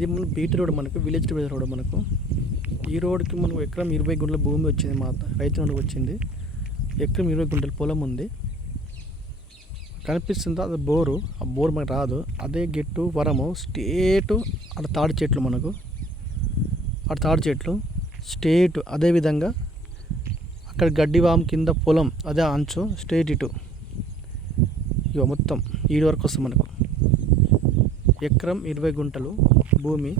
ఇది మన BT road మనకు విలేజ్ టు విలేజ్ రోడ్ మనకు. ఈ రోడ్కి మనకు ఎకరం ఇరవై గుంటల భూమి వచ్చింది మా రైతు నుండి వచ్చింది. ఎకరం ఇరవై గుంటల పొలం ఉంది. కనిపిస్తుందో? అది బోరు. ఆ బోర్ మనకు రాదు. అదే గెట్టు వరము స్టేటు అక్కడ తాడి చెట్లు మనకు. అక్కడ తాడి చెట్లు స్టేట్ అదే విధంగా అక్కడ గడ్డి వామ్ కింద పొలం అదే అంచు స్టేట్ ఇటు. ఇక మొత్తం ఈడు వరకు వస్తుంది మనకు. ఎకరం ఇరవై గుంటలు భూమి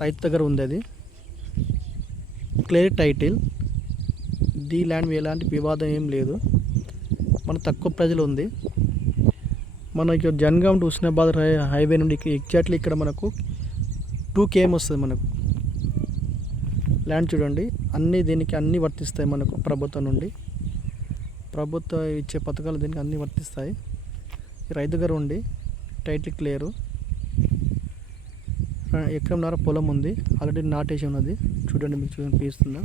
రైతు దగ్గర ఉంది అది క్లియర్ టైటిల్ దీ ల్యాండ్ ఎలాంటి వివాదం ఏం లేదు. మన తక్కువ ప్రజలు ఉంది. మనకి జనగాం టు హుస్నాబాద్ హైవే నుండి ఎగ్జాక్ట్లీ ఇక్కడ మనకు టూ కేఎం వస్తుంది మనకు. ల్యాండ్ చూడండి అన్నీ దీనికి అన్నీ వర్తిస్తాయి మనకు ప్రభుత్వం నుండి. ప్రభుత్వం ఇచ్చే పథకాలు దీనికి అన్నీ వర్తిస్తాయి. రైతు గారు ఉండి టైటిల్ క్లియరు. ఎకరంన్నర పొలం ఉంది. ఆల్రెడీ నాటేసి ఉన్నది. చూడండి మీకు చూడండి పీస్తుందా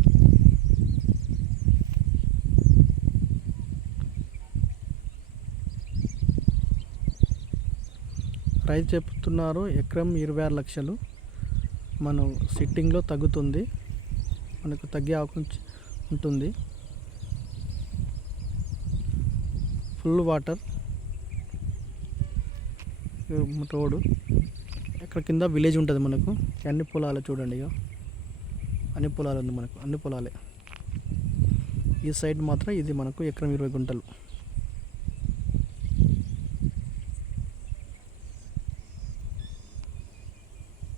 రైతు చెప్తున్నారు ఎకరం ఇరవై ఆరు లక్షలు. మనం సిట్టింగ్లో తగ్గుతుంది. మనకు తగ్గే అవకాశం ఉంటుంది. Full water. రోడ్డు. ఇక్కడ కింద విలేజ్ ఉంటుంది మనకు. అన్ని పొలాలు చూడండి ఇక అన్ని పొలాలు ఉంది మనకు. అన్ని పొలాలే. ఈ సైడ్ మాత్రం ఇది మనకు ఎకరం ఇరవై గుంటలు.